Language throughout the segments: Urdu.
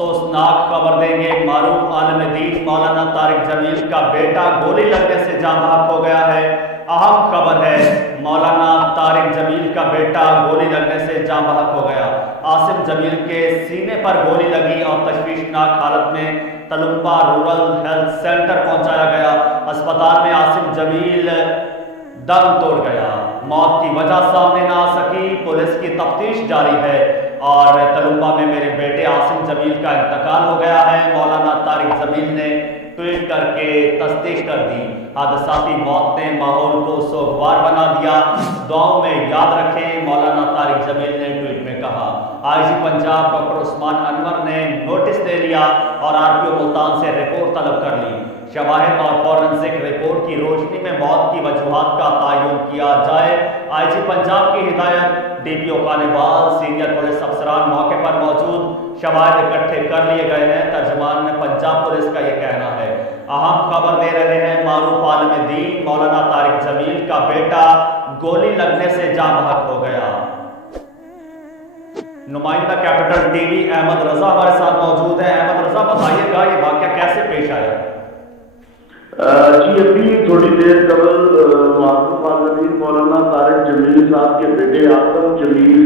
افسوسناک خبر دیں گے، معروف عالم دین مولانا طارق جمیل کا بیٹا گولی لگنے سے جاں بحق ہو گیا ہے۔ اہم خبر ہے، مولانا طارق جمیل کا بیٹا گولی لگنے سے جاں بحق ہو گیا۔ عاصم جمیل کے سینے پر گولی لگی اور تشویشناک حالت میں تلمبہ رورل ہیلتھ سینٹر پہنچایا گیا۔ اسپتال میں عاصم جمیل دم توڑ گیا۔ موت کی وجہ سامنے نہ آ سکی، پولیس کی تفتیش جاری ہے اور تلمبہ میں میرے بیٹے عاصم جمیل کا انتقال ہو گیا ہے، مولانا طارق جمیل نے ٹویٹ کر کے تصدیق کر دی۔ حادثاتی موت نے ماحول کو سوگوار بنا دیا، دعاؤں میں یاد رکھیں، مولانا طارق جمیل نے ٹویٹ میں کہا۔ آئی جی پنجاب ڈاکٹر عثمان انور نے نوٹس لے لیا اور آر پی او ملتان سے رپورٹ طلب کر لی۔ شواہد اور فورنسک رپورٹ کی روشنی میں موت کی وجوہات کا تعین کیا جائے۔ آئی جی پنجاب کی ہدایت، ڈی پی او خانیبال، سینئر پولیس افسران موقع پر موجود، شواہد اکٹھے کر لیے گئے ہیں، ترجمان پنجاب پولیس کا یہ کہنا ہے۔ اہم خبر دے رہے ہیں، معروف عالم دین مولانا طارق جمیل کا بیٹا گولی لگنے سے جاں بحق ہو گیا۔ نمائندہ capital T V Ahmad Raza ہمارے ساتھ موجود ہیں۔ احمد رضا، بتائیے گا یہ واقعہ کیسے پیش آیا؟ جی ابھی تھوڑی دیر قبل معروف عالم دین مولانا طارق جمیل صاحب کے بیٹے عاصم جمیل،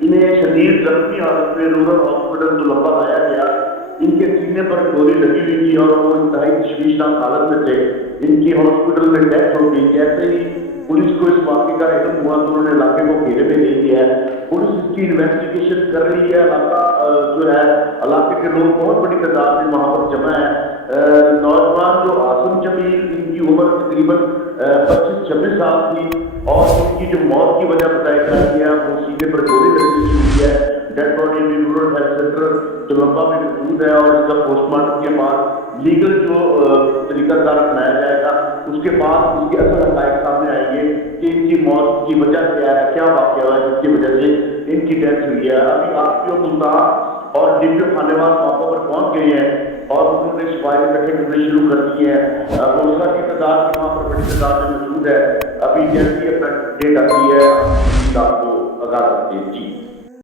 انہیں شدید زخمی حالت میں رورل ہاسپٹل تلمبہ لایا گیا۔ ان کے سینے پر گولی لگی ہوئی تھی اور وہ انتہائی تشویشناک حالت میں تھے۔ ان کی ہاسپٹل میں ڈیتھ ہو گئی۔ جیسے ہی پولیس کو اس واقعے کا علم ہوا تو انہوں نے علاقے کو گھیرے میں لے لیا ہے۔ پولیس اس کی انویسٹیگیشن کر رہی ہے۔ علاقے کے لوگ بہت بڑی تعداد میں وہاں پر جمع ہیں۔ نوجوان جو عاصم جمیل، ان کی عمر تقریباً 25-26 سال تھی اور ان کی جو موت کی وجہ بتائی جا رہی ہے وہ سینے پر گولی لگی ہوئی ہے۔ Dead body rural health centre Tulamba میں موجود ہے اور اس کا پوسٹ مارٹم کے بعد لیگل جو طریقہ کار اپنایا جائے گا، اس کے بعد اس کے اصل حقائق سامنے آئیں گے کہ ان کی موت کی وجہ کیا ہے، کیا واقعہ ہوا ہے جس کی وجہ سے ان کی ڈیتھ ہوئی ہے۔ ابھی آر پی او ملتان اور ڈی پی او خانیبال موقع پر پہنچ گئے ہیں اور انہوں نے شواہد اکٹھے کرنے شروع کر دیے ہیں۔ پولیس کی تعداد وہاں پر بڑی تعداد میں موجود ہے۔ ابھی جیسی اپنا ڈیٹ آتی ہے ہم آپ کو آگاہ کرتے ہیں۔ جی